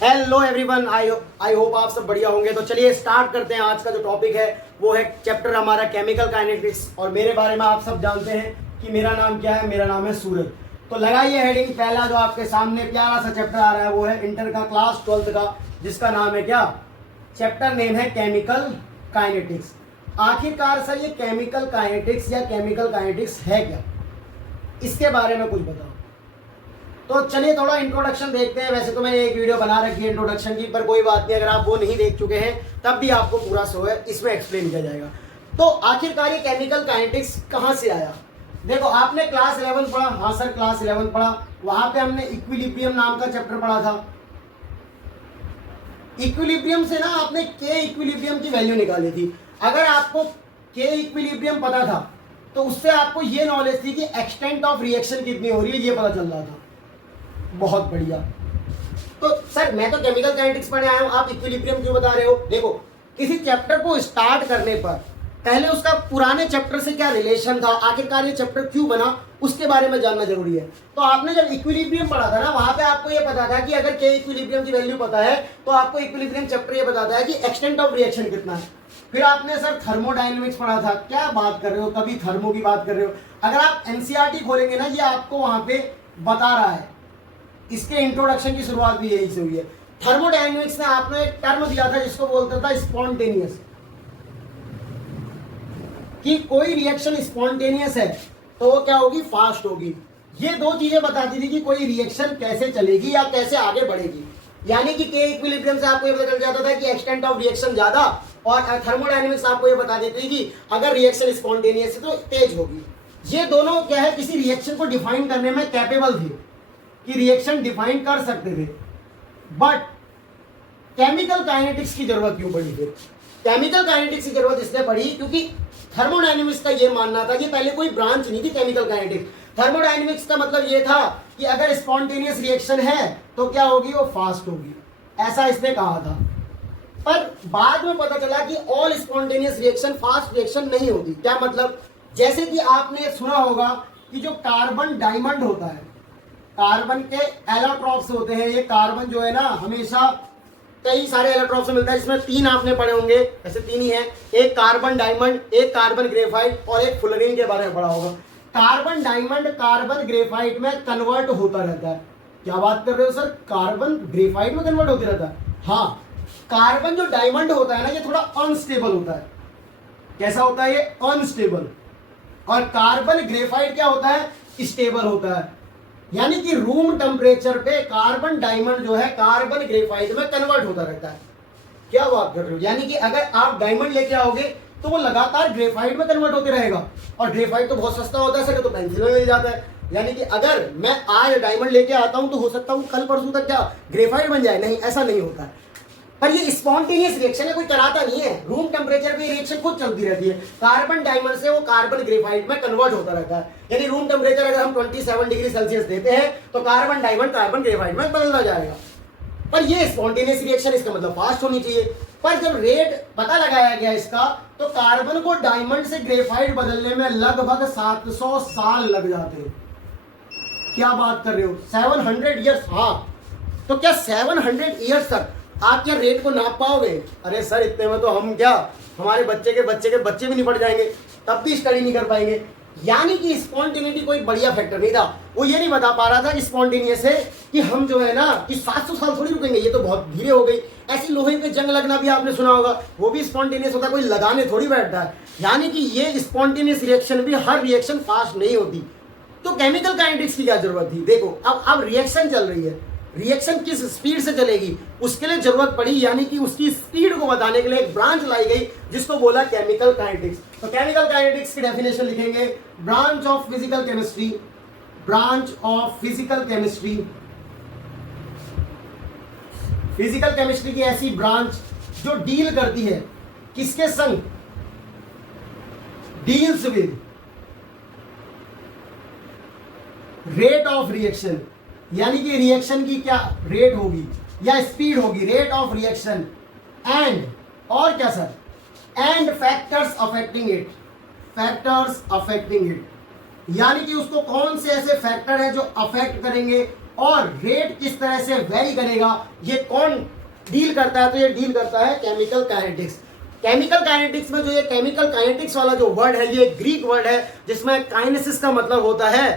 Hello everyone, I hope आप सब बढ़िया होंगे। तो चलिए स्टार्ट करते हैं। आज का जो टॉपिक है वो है चैप्टर हमारा केमिकल काइनेटिक्स। और मेरे बारे में आप सब जानते हैं कि मेरा नाम क्या है। मेरा नाम है सूरज। तो लगाइए हेडिंग। पहला जो आपके सामने प्यारा सा चैप्टर आ रहा है वो है इंटर का क्लास 12th का, जिसका नाम है क्या, चैप्टर नेम है केमिकल काइनेटिक्स। आखिरकार सर ये केमिकल काइनेटिक्स या केमिकल काइनेटिक्स है क्या, इसके बारे में कुछ बताओ। तो चलिए थोड़ा इंट्रोडक्शन देखते हैं। वैसे तो मैंने एक वीडियो बना रखी है इंट्रोडक्शन की, पर कोई बात नहीं, अगर आप वो नहीं देख चुके हैं तब भी आपको पूरा शो है इसमें एक्सप्लेन किया जाएगा। तो आखिरकार ये केमिकल काइनेटिक्स कहाँ से आया। देखो आपने क्लास 11 पढ़ा। हाँ सर क्लास 11 पढ़ा। वहां पे हमने इक्विलिब्रियम नाम का चैप्टर पढ़ा था। इक्विलिब्रियम से ना आपने के इक्विलिब्रियम की वैल्यू निकाली थी। अगर आपको के इक्विलिब्रियम पता था तो उससे आपको ये नॉलेज थी कि एक्सटेंट ऑफ रिएक्शन कितनी हो रही है, ये पता चल रहा था। बहुत बढ़िया। तो सर मैं तो केमिकल काइनेटिक्स पढ़ने आया हूं, आप इक्विलिब्रियम क्यों बता रहे हो। देखो किसी चैप्टर को स्टार्ट करने पर पहले उसका पुराने चैप्टर से क्या रिलेशन था, आखिरकार ये चैप्टर क्यों बना, उसके बारे में जानना जरूरी है। तो आपने जब इक्विलिब्रियम पढ़ा था ना, वहां पे आपको ये पता था कि अगर के इक्विलिब्रियम की वैल्यू पता है तो आपको इक्विलिब्रियम चैप्टर ये बताता है कि एक्सटेंट ऑफ रिएक्शन कितना है। फिर आपने सर थर्मोडायनेमिक्स पढ़ा था। क्या बात कर रहे हो, कभी थर्मो की बात कर रहे हो। अगर आप एनसीईआरटी खोलेंगे ना, ये आपको वहां पे बता रहा है। इसके इंट्रोडक्शन की शुरुआत भी यही से हुई है। थर्मोडायनेमिक्स ने आपने एक टर्म दिया था जिसको बोलता था स्पॉन्टेनियस, कि कोई रिएक्शन स्पॉन्टेनियस है तो वो क्या होगी, फास्ट होगी। ये दो चीजें बताती थी कि कोई रिएक्शन कैसे चलेगी या कैसे आगे बढ़ेगी। यानी कि के इक्विलिब्रियम से आपको ये पता चल जाता था कि एक्सटेंट ऑफ रिएक्शन ज्यादा, और थर्मोडायनेमिक्स आपको ये बता देती थी कि अगर रिएक्शन स्पॉन्टेनियस है तो तेज होगी। ये दोनों क्या है, किसी रिएक्शन को डिफाइन करने में कैपेबल थे कि रिएक्शन डिफाइन कर सकते थे। बट केमिकल काइनेटिक्स की जरूरत क्यों पड़ी फिर। केमिकल काइनेटिक्स की जरूरत इसलिए पड़ी क्योंकि थर्मोडायनेमिक्स का ये मानना था कि पहले कोई ब्रांच नहीं थी केमिकल काइनेटिक्स। थर्मोडायनेमिक्स का मतलब ये था कि अगर स्पॉन्टेनियस रिएक्शन है तो क्या होगी, वो फास्ट होगी, ऐसा इसने कहा था। पर बाद में पता चला कि all spontaneous reaction fast reaction नहीं होती। क्या मतलब, जैसे कि आपने सुना होगा कि जो कार्बन डायमंड होता है, कार्बन के एलोट्रॉप्स होते हैं। ये कार्बन जो है ना हमेशा कई सारे एलोट्रॉप से मिलता है, जिसमें तीन आपने पढ़े होंगे, ऐसे तीन ही हैं, एक कार्बन डायमंड, एक कार्बन ग्रेफाइट और एक फुलरीन के बारे में पढ़ा होगा। कार्बन डायमंड कार्बन ग्रेफाइट में कन्वर्ट होता रहता है। क्या बात कर रहे हो सर, कार्बन ग्रेफाइट में कन्वर्ट होता रहता है। हाँ, कार्बन जो डायमंड होता है ना, ये थोड़ा अनस्टेबल होता है। कैसा होता है ये, अनस्टेबल। और कार्बन ग्रेफाइट क्या होता है, स्टेबल होता है। यानी कि रूम टेम्परेचर पे कार्बन डायमंड जो है कार्बन ग्रेफाइट में कन्वर्ट होता रहता है। क्या बात कर रहे हो, यानी कि अगर आप डायमंड लेके आओगे तो वो लगातार ग्रेफाइट में कन्वर्ट होते रहेगा। और ग्रेफाइट तो बहुत सस्ता होता है सर, तो पेंसिल में मिल जाता है। यानी कि अगर मैं आज डायमंड लेके आता हूं तो हो सकता हूं कल परसों तक क्या ग्रेफाइट बन जाए, नहीं, ऐसा नहीं होता है। पर ये स्पॉन्टेनियस रिएक्शन है, कोई कराता नहीं है, रूम टेम्परेचर पे रिएक्शन खुद चलती रहती है। कार्बन डायमंड से वो कार्बन ग्रेफाइट में कन्वर्ट होता रहता है। यानी रूम टेम्परेचर अगर हम 27 डिग्री सेल्सियस देते हैं तो कार्बन डायमंड कार्बन ग्रेफाइट में बदलता जाएगा। पर ये स्पॉन्टेनियस रिएक्शन, इसका मतलब फास्ट होनी चाहिए। पर जब रेट पता लगाया गया इसका, तो कार्बन को डायमंड से ग्रेफाइट बदलने में लगभग 700 साल लग जाते हैं। क्या बात कर रहे हो, 700 ईयर्स। हाँ, तो क्या 700 ईयर्स तक आप क्या रेट को नाप पाओगे। अरे सर इतने में तो हम क्या, हमारे बच्चे के बच्चे के बच्चे भी नहीं पढ़ जाएंगे, तब भी स्टडी नहीं कर पाएंगे। यानी कि स्पॉन्टेनिटी कोई बढ़िया फैक्टर नहीं था। वो ये नहीं बता पा रहा था कि स्पॉन्टेनियस है कि हम जो है ना कि 700 साल थोड़ी रुकेंगे, ये तो बहुत धीरे हो गई। ऐसी लोहे पे जंग लगना भी आपने सुना होगा, वो भी स्पॉन्टेनियस होता है, कोई लगाने थोड़ी बैठता है। यानी कि ये स्पॉन्टेनियस रिएक्शन भी, हर रिएक्शन फास्ट नहीं होती। तो केमिकल काइनेटिक्स की क्या जरूरत थी। देखो अब रिएक्शन चल रही है, रिएक्शन किस स्पीड से चलेगी उसके लिए जरूरत पड़ी। यानी कि उसकी स्पीड को बताने के लिए एक ब्रांच लाई गई जिसको बोला केमिकल काइनेटिक्स। तो केमिकल काइनेटिक्स की डेफिनेशन लिखेंगे, branch of physical chemistry, branch of physical chemistry. Physical chemistry की ऐसी ब्रांच जो डील करती है किसके संग, deals with rate of reaction. यानी कि रिएक्शन की क्या रेट होगी या स्पीड होगी, रेट ऑफ रिएक्शन, एंड और क्या sir, and factors affecting it, factors affecting it. यानी कि उसको कौन से ऐसे फैक्टर है जो अफेक्ट करेंगे और रेट किस तरह से वेरी करेगा, ये कौन डील करता है, तो ये डील करता है केमिकल काइनेटिक्स। केमिकल काइनेटिक्स में जो ये केमिकल काइनेटिक्स वाला जो वर्ड है, ये ग्रीक वर्ड है जिसमें काइनेसिस का मतलब होता है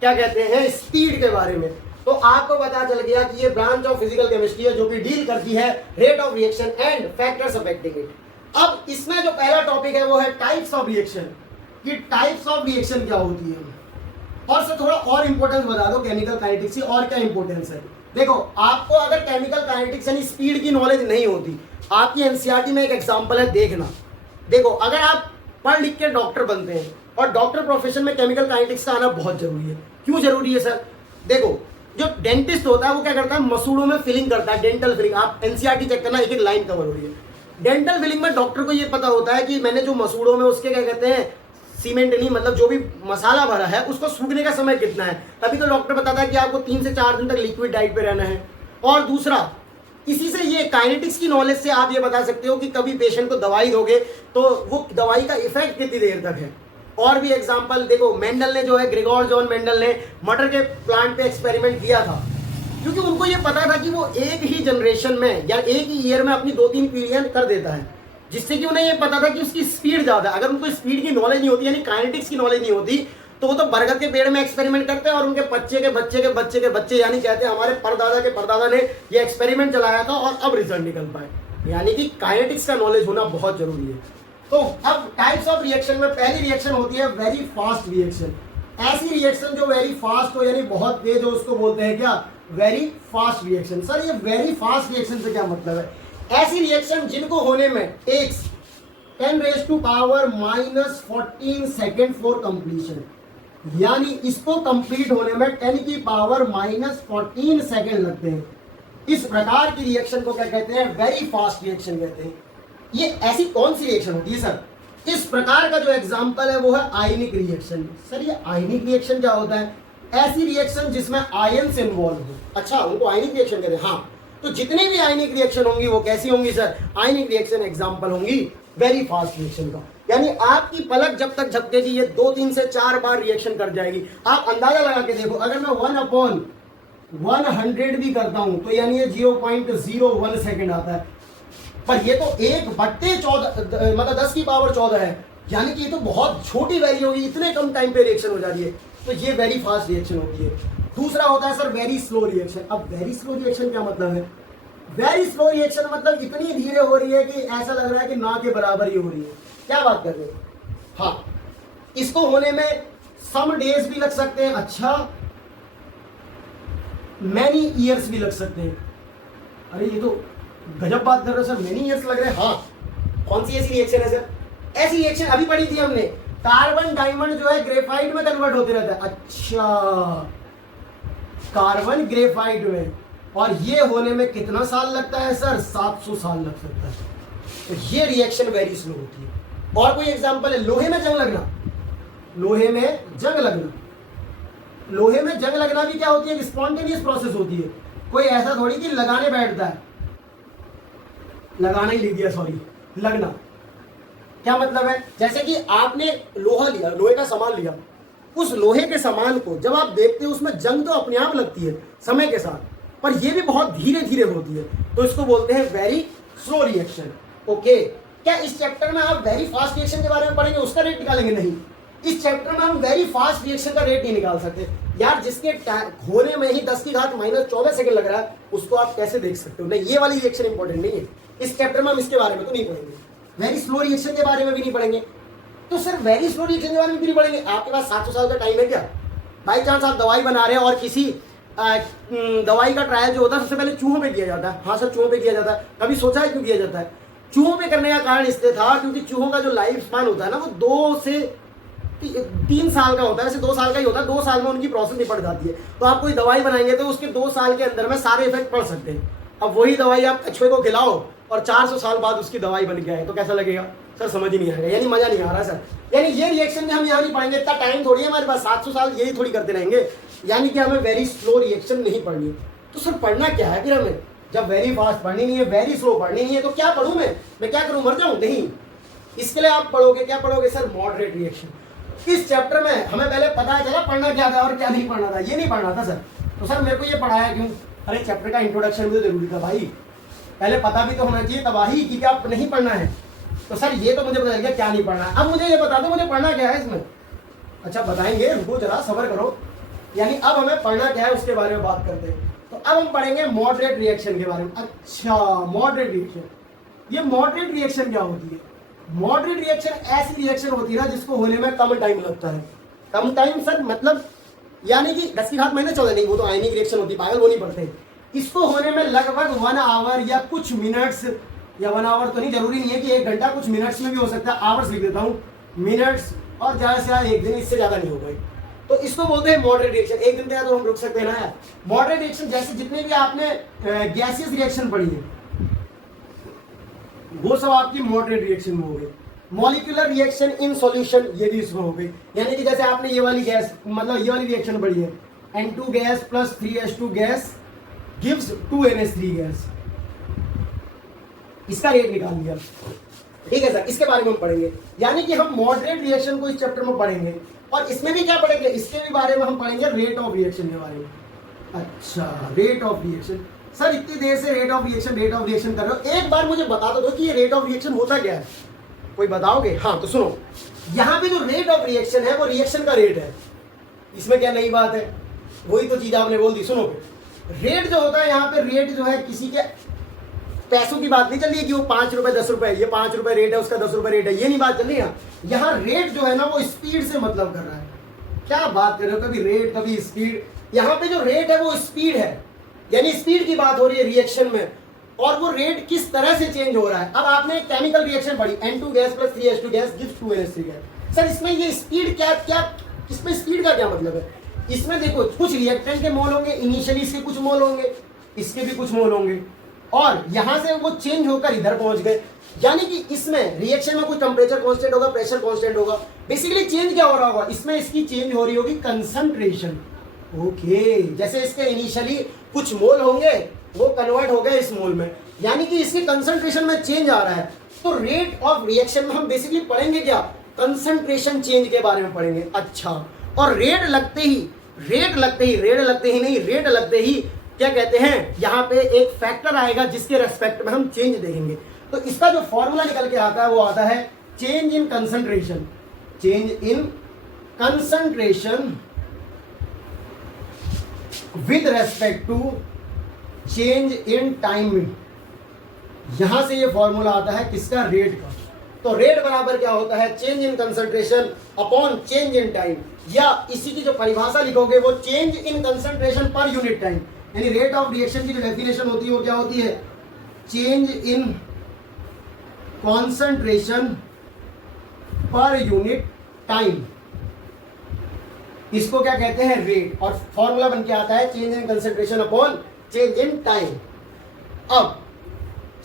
क्या कहते हैं, स्पीड के बारे में। तो आपको पता चल गया कि ये ब्रांच ऑफ फिजिकल केमिस्ट्री है जो कि डील करती है rate of reaction and factors affecting it. अब इसमें जो पहला टॉपिक है वो है टाइप्स ऑफ रिएक्शन, कि टाइप्स ऑफ रिएक्शन क्या होती है। और सर थोड़ा और इंपॉर्टेंस बता दो केमिकल काइनेटिक्स की, और क्या इंपॉर्टेंस है। देखो आपको अगर केमिकल काइनेटिक्स यानी स्पीड की नॉलेज नहीं होती, आपकी एनसीईआरटी में एक एग्जांपल है देखना। देखो अगर आप पढ़ लिख के डॉक्टर बनते हैं और डॉक्टर प्रोफेशन में केमिकल काइनेटिक्स का आना बहुत जरूरी है। क्यों जरूरी है सर, देखो जो डेंटिस्ट होता है वो क्या करता है, मसूड़ों में फिलिंग करता है, डेंटल फिलिंग। आप एनसीईआरटी चेक करना, एक एक लाइन कवर हो रही है। डेंटल फिलिंग में डॉक्टर को ये पता होता है कि मैंने जो मसूड़ों में उसके क्या कहते हैं सीमेंट नहीं, मतलब जो भी मसाला भरा है उसको सूखने का समय कितना है, तभी तो डॉक्टर बताता है कि आपको 3 से 4 दिन तक लिक्विड डाइट पे रहना है। और दूसरा, इसी से ये काइनेटिक्स की नॉलेज से आप ये बता सकते हो कि कभी पेशेंट को दवाई दोगे तो वो दवाई का इफेक्ट कितनी देर तक है। और भी एग्जांपल देखो, मेंडल ने जो है, ग्रेगोर जॉन मेंडल ने मटर के प्लांट पे एक्सपेरिमेंट किया था, क्योंकि उनको ये पता था कि वो एक ही जनरेशन में या एक ही ईयर में अपनी 2-3 पीढ़ियां कर देता है, जिससे कि उन्हें ये पता था कि उसकी स्पीड ज्यादा है। अगर उनको स्पीड की नॉलेज नहीं होती यानी काइनेटिक्स की नॉलेज नहीं होती तो वो तो बरगद के पेड़ में एक्सपेरिमेंट करते हैं और उनके बच्चे के बच्चे के बच्चे के बच्चे यानी कहते हैं हमारे परदादा के परदादा ने ये एक्सपेरिमेंट चलाया था और अब रिजल्ट निकल पाए। यानी कि काइनेटिक्स का नॉलेज होना बहुत जरूरी है। तो अब टाइप्स ऑफ रिएक्शन में पहली रिएक्शन होती है वेरी फास्ट रिएक्शन। ऐसी रिएक्शन जो वेरी फास्ट हो यानी बहुत तेज हो उसको बोलते हैं क्या, वेरी फास्ट रिएक्शन। सर ये वेरी फास्ट रिएक्शन से क्या मतलब है, ऐसी रिएक्शन जिनको होने में टेक्स 10⁻⁻14 सेकेंड फॉर कंप्लीशन, यानी इसको कंप्लीट होने में 10⁻⁻14 सेकेंड लगते हैं। इस प्रकार की रिएक्शन को क्या कहते हैं, वेरी फास्ट रिएक्शन कहते हैं। ये ऐसी कौन सी रिएक्शन होती है सर, इस प्रकार का जो एग्जांपल है वो है आयनिक रिएक्शन। सर ये आयनिक रिएक्शन क्या होता है, ऐसी रिएक्शन जिसमें आयन इन्वॉल्व हो। अच्छा उनको आयनिक रिएक्शन कहते हैं। हाँ तो जितनी भी आयनिक रिएक्शन होंगी वो कैसी होंगी सर, आयनिक रिएक्शन एग्जांपल होंगी वेरी फास्ट रिएक्शन का। यानी आपकी पलक जब तक झपकेगी ये 2, 3 से 4 बार रिएक्शन कर जाएगी। आप अंदाजा लगा के देखो, अगर मैं 1/100 भी करता हूं तो यानी ये 0.01 सेकेंड आता है, पर ये तो 1/14 मतलब 10⁻14 है, यानी कि ये तो बहुत छोटी वैल्यू होगी, इतने कम टाइम पे रिएक्शन हो जा रही है, तो ये वेरी फास्ट रिएक्शन होती है। दूसरा होता है सर वेरी स्लो रिएक्शन। अब वेरी स्लो रिएक्शन क्या मतलब है, वेरी स्लो रिएक्शन मतलब इतनी धीरे हो रही है कि ऐसा लग रहा है कि ना के बराबर ही हो रही है। क्या बात कर रहे हो, हाँ इसको होने में सम डेज भी लग सकते हैं, अच्छा मैनी ईयर्स भी लग सकते हैं। अरे ये तो गजब बात कर रहे हो सर, मेनी ईयर्स लग रहे हैं। हाँ कौन सी ऐसी रिएक्शन है सर, ऐसी रिएक्शन अभी पढ़ी थी हमने, कार्बन डायमंड जो है ग्रेफाइट में कन्वर्ट होते रहता है। अच्छा कार्बन ग्रेफाइट में, और ये होने में कितना साल लगता है सर, 700 साल लग सकता है। तो ये रिएक्शन वेरी स्लो होती है। और कोई एग्जांपल है, लोहे में जंग लगना, लोहे में जंग लगना, लोहे में जंग लगना भी क्या होती है, स्पॉन्टेनियस प्रोसेस होती है। कोई ऐसा थोड़ी कि लगाने बैठता है, लगाना ही लिख दिया सॉरी, लगना क्या मतलब है, जैसे कि आपने लोहा लिया, लोहे का सामान लिया, उस लोहे के सामान को जब आप देखते हो उसमें जंग तो अपने आप लगती है समय के साथ, पर ये भी बहुत धीरे धीरे होती है, तो इसको बोलते हैं वेरी स्लो रिएक्शन। ओके, क्या इस चैप्टर में आप वेरी फास्ट रिएक्शन के बारे में पढ़ेंगे, उसका रेट निकालेंगे? नहीं, इस चैप्टर में हम वेरी फास्ट रिएक्शन का रेट नहीं निकाल सकते यार। जिसके होने में ही 10⁻⁻14 सेकंड लग रहा है उसको आप कैसे देख सकते हो? नहीं, ये वाली रिएक्शन इंपॉर्टेंट नहीं है इस चैप्टर में, हम इसके बारे में तो नहीं पढ़ेंगे। वेरी स्लो रिएक्शन के बारे में भी नहीं पढ़ेंगे। तो सर वेरी स्लो रिएक्शन के बारे में भी नहीं पढ़ेंगे, आपके पास 700 साल का टाइम है क्या? बाई चांस आप दवाई बना रहे हैं और किसी दवाई का ट्रायल जो होता है सबसे पहले चूहों पे किया जाता है। हाँ सर, चूहों पे किया जाता है। कभी सोचा है क्यों किया जाता है? चूहों पे करने का कारण इसलिए था क्योंकि चूहों का जो लाइफ स्पैन होता है ना वो 2 से 3 साल का होता है, ऐसे 2 साल का ही होता है। 2 साल में उनकी प्रोसेस निपट जाती है। तो आप कोई दवाई बनाएंगे तो उसके 2 साल के अंदर में सारे इफेक्ट पड़ सकते हैं। अब वही दवाई आप कछुए को खिलाओ और 400 साल बाद उसकी दवाई बन के आए तो कैसा लगेगा सर? समझ ही नहीं आएगा, यानी मजा नहीं आ रहा सर। यानी ये रिएक्शन में हम यहाँ नहीं पढ़ेंगे, इतना टाइम थोड़ी है हमारे पास, 700 साल यही थोड़ी करते रहेंगे। यानी कि हमें वेरी स्लो रिएक्शन नहीं पढ़नी। तो सर पढ़ना क्या है फिर हमें? जब वेरी फास्ट पढ़नी नहीं है, वेरी स्लो पढ़नी नहीं है, तो क्या पढ़ूं मैं क्या करूं, मर जाऊं? नहीं, इसके लिए आप पढ़ोगे, क्या पढ़ोगे सर? Moderate reaction. इस चैप्टर में हमें पहले पता चला पढ़ना क्या था और क्या नहीं पढ़ना था। ये नहीं पढ़ना था सर, तो सर मेरे को ये पढ़ाया क्यों? अरे चैप्टर का इंट्रोडक्शन भी तो जरूरी था भाई, पहले पता भी तो होना चाहिए तबाही की क्या नहीं पढ़ना है। तो सर ये तो मुझे पता चल गया क्या नहीं पढ़ना है। अब मुझे ये बता दो मुझे पढ़ना क्या है इसमें। अच्छा बताएंगे, रुको जरा सब्र करो। यानी अब हमें पढ़ना क्या है उसके बारे में बात करते हैं। तो अब हम पढ़ेंगे मॉडरेट रिएक्शन के बारे में। अच्छा मॉडरेट रिएक्शन, ये मॉडरेट रिएक्शन क्या होती है? मॉडरेट रिएक्शन ऐसी रिएक्शन होती है ना जिसको होने में कम टाइम लगता है। कम टाइम सर मतलब यानी कि 10 की घात महीने 14 नहीं, वो तो आयनिक रिएक्शन होती है, पागल वो नहीं पढ़ते। इसको होने में लगभग 1 आवर या कुछ मिनट्स, या 1 आवर तो नहीं, जरूरी नहीं है कि 1 घंटा, कुछ मिनट्स में भी हो सकता है। आवर्स लिख देता हूँ, मिनट्स, और ज्यादा से ज्यादा 1 दिन, इससे ज्यादा नहीं होगा। तो इसको बोलते हैं मॉडरेट रिएक्शन। 1 दिन तक तो हम रुक सकते हैं ना यार। मॉडरेट रिएक्शन जैसे जितने भी आपने गैसियस रिएक्शन पढ़ी है वो सब आपकी मॉडरेट रिएक्शन में हो गई। मॉलिक्यूलर रिएक्शन इन सॉल्यूशन, ये भी इसमें हो गई। यानी कि जैसे आपने ये वाली गैस मतलब ये वाली रिएक्शन पढ़ी है, N2 gas plus 3H2 gas gives 2NH3 gas, इसका रेट निकाल लिया। ठीक है सर, इसके बारे में हम पढ़ेंगे। यानी कि हम मॉडरेट रिएक्शन को इस चैप्टर में पढ़ेंगे, और इसमें भी क्या पढ़ेंगे, इसके भी बारे में हम पढ़ेंगे रेट ऑफ रिएक्शन के बारे में। अच्छा रेट ऑफ रिएक्शन, सर इतनी देर से रेट ऑफ रिएक्शन कर रहे हो, एक बार मुझे बता दो कि ये रेट ऑफ रिएक्शन होता क्या है, कोई बताओगे? हाँ तो सुनो, यहाँ पे जो रेट ऑफ रिएक्शन है वो रिएक्शन का रेट है। इसमें क्या नई बात है, वही तो चीज आपने बोल दी। सुनो, रेट जो होता है यहाँ पे, रेट जो है किसी के पैसों की बात नहीं चल रही है कि वो 5 रुपए 10 रुपए, ये 5 रुपए रेट है उसका 10 रुपए रेट है, ये नहीं बात चल रही है। यहाँ रेट जो है ना वो स्पीड से मतलब कर रहा है। क्या बात कर रहे हो, कभी रेट कभी स्पीड। यहाँ पे जो रेट है वो स्पीड है, यानी स्पीड की बात हो रही है रिएक्शन में, और वो रेट किस तरह से चेंज हो रहा है। अब आपने केमिकल रिएक्शन पढ़ी, N2 gas plus 3H2 gas gives 2NH3 gas. Sir इसमें ये स्पीड क्या इसमें स्पीड का क्या मतलब है? इसमें देखो कुछ रिएक्टेंट के मोल होंगे, इनिशियली इसके कुछ मोल होंगे, इसके भी कुछ मोल होंगे, और यहां से वो चेंज होकर इधर पहुंच गए। यानी कि इसमें रिएक्शन में कुछ टेम्परेचर कांस्टेंट होगा, प्रेशर कांस्टेंट होगा। बेसिकली चेंज क्या हो रहा होगा इसमें, इसकी चेंज हो रही होगी कंसंट्रेशन। ओके, जैसे इसके इनिशियली कुछ मोल होंगे वो कन्वर्ट हो गए इस मोल में, यानी कि इसके कंसंट्रेशन में चेंज आ रहा है। तो रेट ऑफ रिएक्शन में हम बेसिकली पढ़ेंगे क्या, कंसंट्रेशन चेंज के बारे में पढ़ेंगे। अच्छा, और रेट लगते ही क्या कहते हैं, यहाँ पे एक फैक्टर आएगा जिसके रेस्पेक्ट में हम चेंज देखेंगे। तो इसका जो फॉर्मूला निकल के आता है वो आता है change in concentration, with respect to change in time. यहां से ये फॉर्मूला आता है किसका, रेट का। तो रेट बराबर क्या होता है, change in concentration upon change in time, या इसी की जो परिभाषा लिखोगे वो change in concentration per unit time. यानी रेट ऑफ रिएक्शन की जो डेफिनेशन होती है वो क्या होती है, change in concentration per unit time, इसको क्या कहते हैं, रेट। और फॉर्मूला बन के आता है change in concentration upon change in time. अब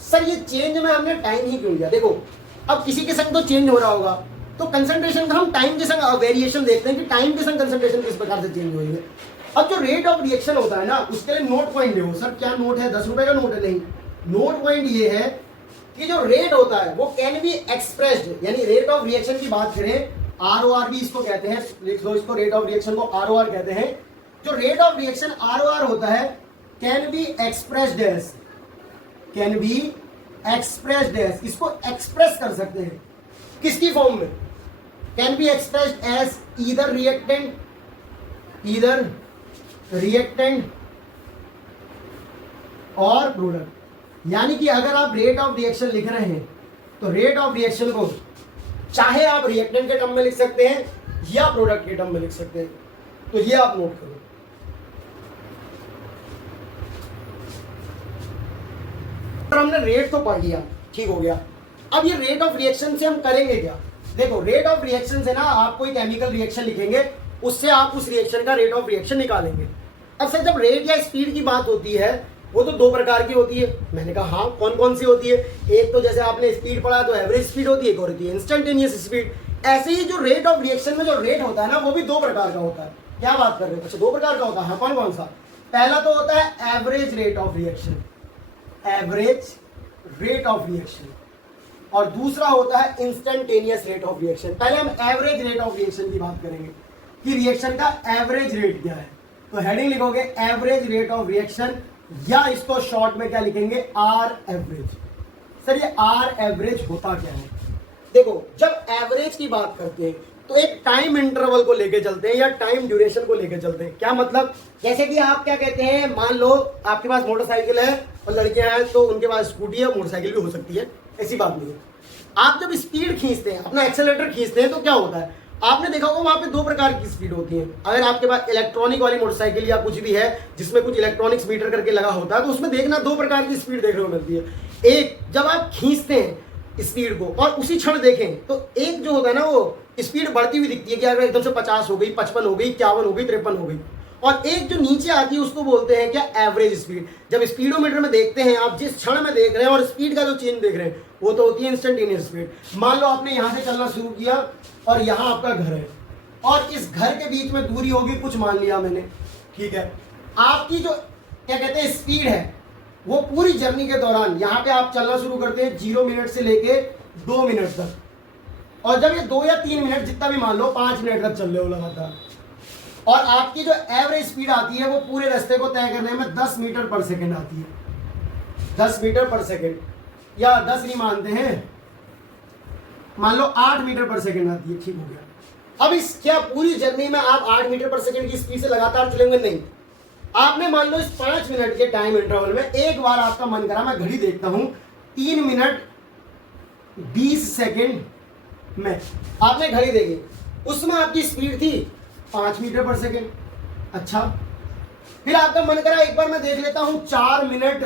सर ये चेंज में हमने टाइम ही क्यों लिया, देखो अब किसी के संग तो चेंज हो रहा होगा, तो कंसंट्रेशन का हम टाइम के संग वेरिएशन देखते हैं कि टाइम के संग कंसंट्रेशन किस प्रकार से चेंज हो रही है। अब जो रेट ऑफ रिएक्शन होता है ना उसके लिए नोट पॉइंट देखो। सर क्या नोट है, 10 रुपए का नोट है? नहीं, नोट पॉइंट ये है कि जो रेट होता है वो कैन बी एक्सप्रेस्ड, यानी रेट ऑफ रिएक्शन की बात करें, ROR भी इसको कहते हैं, लिख लो इसको, रेट ऑफ रिएक्शन को ROR कहते हैं। जो रेट ऑफ रिएक्शन ROR होता है कैन बी एक्सप्रेस्ड एज, इसको एक्सप्रेस कर सकते हैं किसकी फॉर्म में, can be expressed as either reactant और प्रोडक्ट। यानी कि अगर आप रेट ऑफ रिएक्शन लिख रहे हैं तो रेट ऑफ रिएक्शन को चाहे आप रिएक्टेंट के टर्म में लिख सकते हैं या प्रोडक्ट के टर्म में लिख सकते हैं। तो ये आप नोट करो। हमने रेट तो पढ़ लिया, ठीक हो गया। अब ये रेट ऑफ रिएक्शन से हम करेंगे क्या, देखो रेट ऑफ रिएक्शन से ना आप कोई केमिकल रिएक्शन लिखेंगे, उससे आप उस रिएक्शन का रेट ऑफ रिएक्शन निकालेंगे। अब सर जब रेट या स्पीड की बात होती है वो तो 2 प्रकार की होती है। मैंने कहा हाँ, कौन कौन सी होती है, एक तो जैसे आपने स्पीड पढ़ा तो एवरेज स्पीड होती है, एक और होती है इंस्टेंटेनियस स्पीड। ऐसे ही जो रेट ऑफ रिएक्शन में जो रेट होता है ना वो भी 2 प्रकार का होता है। क्या बात कर रहे हो, अच्छा 2 प्रकार का होता है, कौन कौन सा? पहला तो होता है एवरेज रेट ऑफ रिएक्शन, और दूसरा होता है इंस्टेंटेनियस रेट ऑफ रिएक्शन। पहले हम एवरेज रेट ऑफ रिएक्शन की बात करेंगे कि रिएक्शन का एवरेज रेट क्या है। तो हेडिंग लिखोगे एवरेज रेट ऑफ रिएक्शन, या इसको शॉर्ट में क्या लिखेंगे, आर एवरेज। सर ये आर एवरेज होता क्या है? देखो जब एवरेज की बात करते हैं तो एक टाइम इंटरवल को लेके चलते हैं या टाइम ड्यूरेशन को लेके चलते हैं। क्या मतलब, जैसे कि आप क्या कहते हैं, मान लो आपके पास मोटरसाइकिल है और लड़कियां हैं तो उनके पास स्कूटी है, मोटरसाइकिल भी हो सकती है, ऐसी बात नहीं है। आप जब स्पीड खींचते हैं, अपना एक्सेलेरेटर खींचते हैं, तो क्या होता है, आपने देखा होगा वहां पे दो प्रकार की स्पीड होती है। अगर आपके पास इलेक्ट्रॉनिक वाली मोटरसाइकिल या कुछ भी है जिसमें कुछ इलेक्ट्रॉनिक्स मीटर करके लगा होता है, तो उसमें देखना दो प्रकार की स्पीड देखने को मिलती है। एक जब आप खींचते हैं स्पीड को और उसी क्षण देखें तो एक जो होता है ना, वो स्पीड बढ़ती हुई दिखती है कि अगर एकदम से 50 हो गई, 55 हो गई, 51 हो गई, 53 हो गई। और एक जो नीचे आती है उसको बोलते हैं क्या, एवरेज स्पीड। जब स्पीडोमीटर में देखते हैं आप, जिस क्षण में देख रहे हैं और स्पीड का जो चेंज देख रहे हैं, वो तो होती है इंस्टेंटेनियस स्पीड। मान लो आपने यहां से चलना शुरू किया और यहां आपका घर है और इस घर के बीच में दूरी होगी कुछ, मान लिया मैंने, ठीक है। आपकी जो क्या कहते हैं स्पीड है, वो पूरी जर्नी के दौरान यहाँ पे आप चलना शुरू करते हैं 0 मिनट से लेके 2 मिनट तक, और जब ये 2 या 3 मिनट जितना भी मान लो 5 मिनट तक चल रहे हो लगातार, और आपकी जो एवरेज स्पीड आती है वो पूरे रास्ते को तय करने में 10 मीटर पर सेकेंड आती है। 10 मीटर पर सेकेंड, या 10 नहीं मानते हैं, मान लो 8 मीटर पर सेकेंड आती है, ठीक हो गया। अब इस क्या पूरी जर्नी में आप 8 मीटर पर सेकेंड की स्पीड से लगातार चलेंगे? नहीं। आपने मान लो इस 5 मिनट के टाइम इंटरवल में एक बार आपका मन करा मैं घड़ी देखता हूं 3 मिनट 20 सेकेंड में, आपने घड़ी देखी, उसमें आपकी स्पीड थी 5 मीटर पर सेकेंड। अच्छा, फिर आपका मन करा एक बार मैं देख लेता हूं 4 मिनट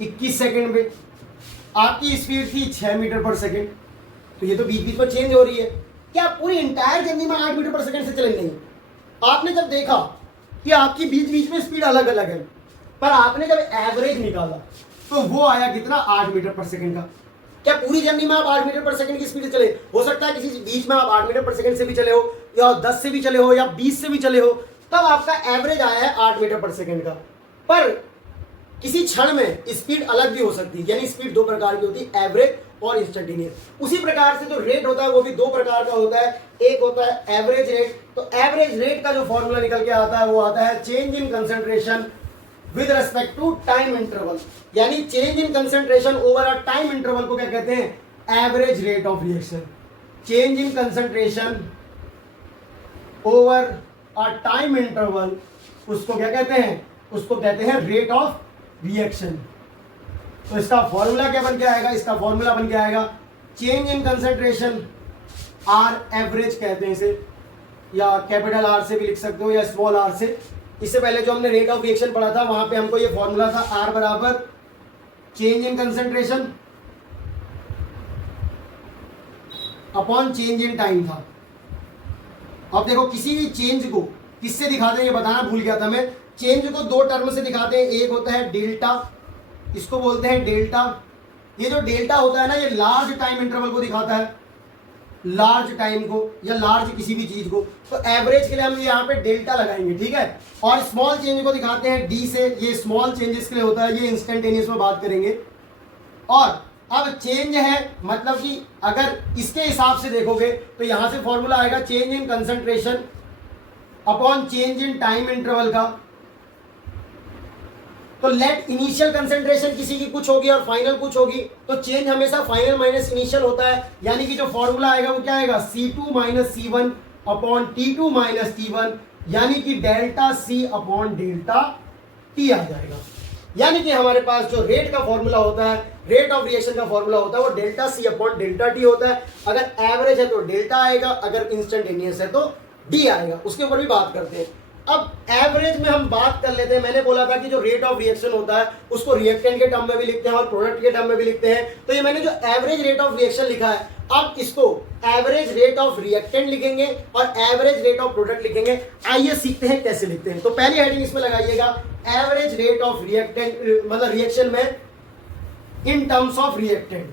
21 सेकेंड में, आपकी स्पीड थी 6 मीटर पर सेकेंड। तो ये तो बीच बीच में चेंज हो रही है। क्या पूरी इंटायर जर्नी में 8 मीटर पर सेकेंड से चलेंगे? नहीं। आपने जब देखा कि आपकी बीच बीच में स्पीड अलग अलग है, पर आपने जब एवरेज निकाला तो वो आया कितना, 8 मीटर पर सेकेंड का। क्या पूरी जर्नी में आप 8 मीटर पर सेकेंड की स्पीड से चले? हो सकता है किसी बीच में आप 8 मीटर पर सेकेंड से भी चले हो, या 10 से भी चले हो, या 20 से भी चले हो, तब आपका एवरेज आया है 8 मीटर पर सेकेंड का। पर किसी क्षण में स्पीड अलग भी हो सकती है, यानी स्पीड 2 प्रकार की होती है, एवरेज और इंस्टेंटेनियस। उसी प्रकार से जो रेट होता है वो भी 2 प्रकार का होता है। एक होता है एवरेज रेट, तो एवरेज रेट का जो फॉर्मूला निकल के आता है वो आता है change in concentration with respect to time interval, यानी change in concentration over a time interval को क्या कहते हैं, average rate of reaction. Change in concentration over a time interval, उसको क्या कहते हैं, उसको कहते हैं रेट ऑफ रिएक्शन। तो इसका फॉर्मूला क्या बन के आएगा, इसका फॉर्मूला बन के आएगा change in concentration, R average कहते हैं इसे, या कैपिटल आर से भी लिख सकते हो या स्मॉल आर से। इससे पहले जो हमने रेट ऑफ रिएक्शन पढ़ा था वहां पे हमको ये फॉर्मूला था आर बराबर change in concentration upon change in time था। अब देखो किसी भी चेंज को किससे दिखाते हैं ये बताना भूल गया था मैं। चेंज को 2 टर्म से दिखाते हैं, एक होता है डेल्टा, इसको बोलते हैं डेल्टा। ये जो डेल्टा होता है ना, ये लार्ज टाइम इंटरवल को दिखाता है, लार्ज टाइम को या लार्ज किसी भी चीज को। तो एवरेज के लिए हम यहाँ पे डेल्टा लगाएंगे, ठीक है। और स्मॉल चेंज को दिखाते हैं डी से, ये स्मॉल चेंजेस के लिए होता है, ये इंस्टेंटेनियस में बात करेंगे। और अब चेंज है मतलब कि अगर इसके हिसाब से देखोगे तो यहां से फॉर्मूला आएगा change in concentration upon change in time interval का। तो लेट इनिशियल कंसंट्रेशन किसी की कुछ होगी और फाइनल कुछ होगी, तो चेंज हमेशा फाइनल माइनस इनिशियल होता है, यानी कि जो फॉर्मूला आएगा वो क्या आएगा, C2 minus C1 upon T2 minus T1, यानी कि delta C upon delta T आ जाएगा। यानी कि हमारे पास जो रेट का फॉर्मूला होता है, रेट ऑफ रिएक्शन का फॉर्मूला होता है वो delta C upon delta T होता है। अगर एवरेज है तो डेल्टा आएगा, अगर इंस्टेंटेनियस है तो D आएगा। उसके ऊपर भी बात करते हैं। अब एवरेज में हम बात कर लेते हैं। मैंने बोला था कि जो रेट ऑफ रिएक्शन होता है उसको रिएक्टेंट के टर्म में भी लिखते हैं और प्रोडक्ट के टर्म में भी लिखते हैं। तो ये मैंने जो एवरेज रेट ऑफ रिएक्शन लिखा है, अब इसको एवरेज रेट ऑफ रिएक्टेंट लिखेंगे और एवरेज रेट ऑफ प्रोडक्ट लिखेंगे। आइए सीखते हैं कैसे लिखते हैं। तो पहली हेडिंग इसमें लगाइएगा एवरेज रेट ऑफ रिएक्टेंट, मतलब रिएक्शन में इन टर्म्स ऑफ रिएक्टेंट।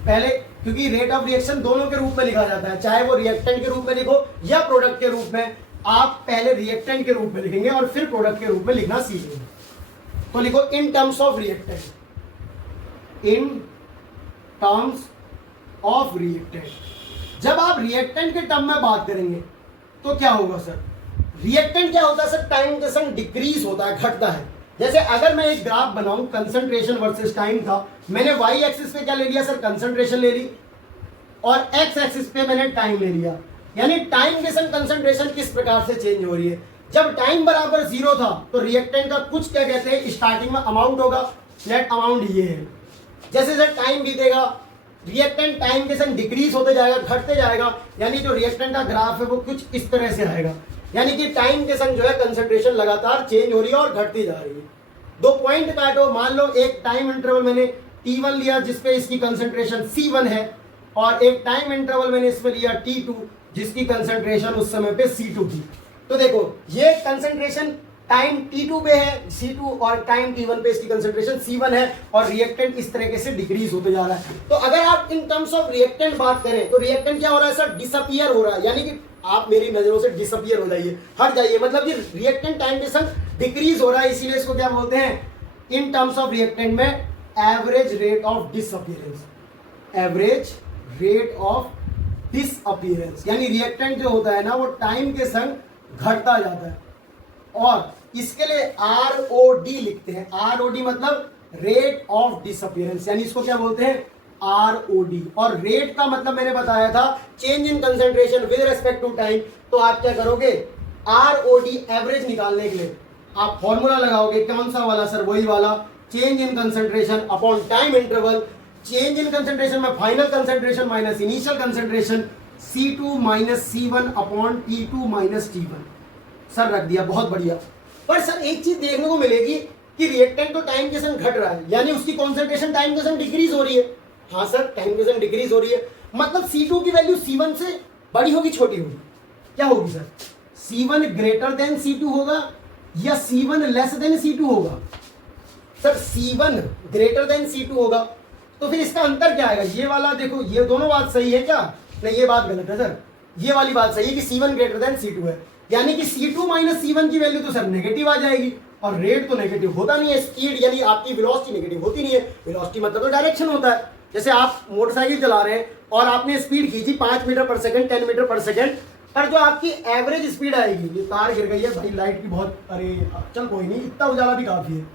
पहले क्योंकि रेट ऑफ रिएक्शन दोनों के रूप में लिखा जाता है, चाहे वो रिएक्टेंट के रूप में लिखो या प्रोडक्ट के रूप में। आप पहले रिएक्टेंट के रूप में लिखेंगे और फिर प्रोडक्ट के रूप में लिखना सीखेंगे। तो लिखो in terms of reactant, in terms of reactant. जब आप रिएक्टेंट के टर्म में बात करेंगे तो क्या होगा सर, रिएक्टेंट क्या होता है सर, टाइम के संग डिक्रीज होता है, घटता है। जैसे अगर मैं एक ग्राफ बनाऊं कंसंट्रेशन वर्सेस टाइम का, मैंने वाई एक्सिस पे क्या ले लिया सर, कंसंट्रेशन ले ली, और एक्स एक्सिस पे मैंने टाइम ले लिया। यानी टाइम के संग कंसंट्रेशन किस प्रकार से चेंज हो रही है। जब टाइम बराबर 0 था तो रिएक्टेंट का कुछ क्या कहते हैं, स्टार्टिंग में अमाउंट होगा, नेट अमाउंट ये है। जैसे जैसे टाइम बीतेगा रिएक्टेंट टाइम के संग डिक्रीज होते जाएगा, घटते जाएगा, यानी जो रिएक्टेंट का ग्राफ है वो कुछ इस तरह से आएगा। यानी कि टाइम के संग जो है कंसंट्रेशन लगातार चेंज हो रही है और घटती जा रही है। दो पॉइंट काटो, मान लो एक टाइम इंटरवल मैंने T1 लिया जिसपे इसकी कंसंट्रेशन C1 है, और एक टाइम इंटरवल मैंने इस पे लिया T2 जिसकी कंसंट्रेशन उस समय पे C2 थी। तो देखो ये कंसंट्रेशन टाइम T2 पे है C2, और टाइम T1 पे इसकी कंसंट्रेशन C1 है, और रिएक्टेंट इस तरीके से डिक्रीज होते जा रहा है। तो अगर आप इन टर्म्स ऑफ रिएक्टेंट बात करें तो रिएक्टेंट क्या हो रहा है सर, डिसअपियर हो रहा है। यानी कि आप मेरी नजरों से डिसअपियर हो जाइए, हट जाइए, मतलब ये रिएक्टेंट टाइम के संग डिक्रीज हो रहा है। इसीलिए इसको क्या बोलते हैं इन टर्म्स ऑफ रिएक्टेंट में, average rate of disappearance. Average rate of disappearance यानी रिएक्टेंट जो होता है ना वो टाइम के संग घटता जाता है, और इसके लिए ROD लिखते हैं। ROD मतलब रेट ऑफ डिसअपियरेंस, यानी इसको क्या बोलते हैं ROD। और रेट का मतलब मैंने बताया था change in concentration with respect to time. तो आप क्या करोगे, ROD एवरेज निकालने के लिए आप फॉर्मूला लगाओगे, कौन सा वाला सर, वही वाला, change in concentration upon time interval. Change in concentration में final concentration minus initial concentration, C2 minus C1 upon T2 minus T1। Sir रख दिया, बहुत बढ़िया। पर सर एक चीज देखने को मिलेगी कि रिएक्टेंट तो टाइम के संग घट रहा है, यानी उसकी कॉन्सेंट्रेशन टाइम के संग डिक्रीज हो रही है। हाँ सर, टाइम के संग डिक्रीज हो रही है, मतलब C2 की वैल्यू C1 से बड़ी होगी छोटी होगी, क्या होगी sir, C1 greater than C2 होगा या C1 लेस देन C2 होगा। Sir C1 greater than C2 होगा, तो फिर इसका अंतर क्या आएगा, ये वाला देखो, ये दोनों बात सही है क्या, नहीं ये बात गलत है सर, ये वाली बात सही है कि C1 ग्रेटर देन C2 है, यानी कि C2 माइनस C1 की वैल्यू तो सर नेगेटिव आ जाएगी, और रेट तो नेगेटिव होता नहीं है, स्पीड यानी आपकी वेलोसिटी नेगेटिव होती नहीं है। वेलोसिटी मतलब तो डायरेक्शन होता है। जैसे आप मोटरसाइकिल चला रहे हैं और आपने स्पीड खींची 5 मीटर पर सेकंड, 10 मीटर पर सेकंड, पर जो आपकी एवरेज स्पीड आएगी, ये तार गिर गई है भाई, लाइट की बहुत, अरे चल कोई नहीं, इतना उजाला भी काफी है।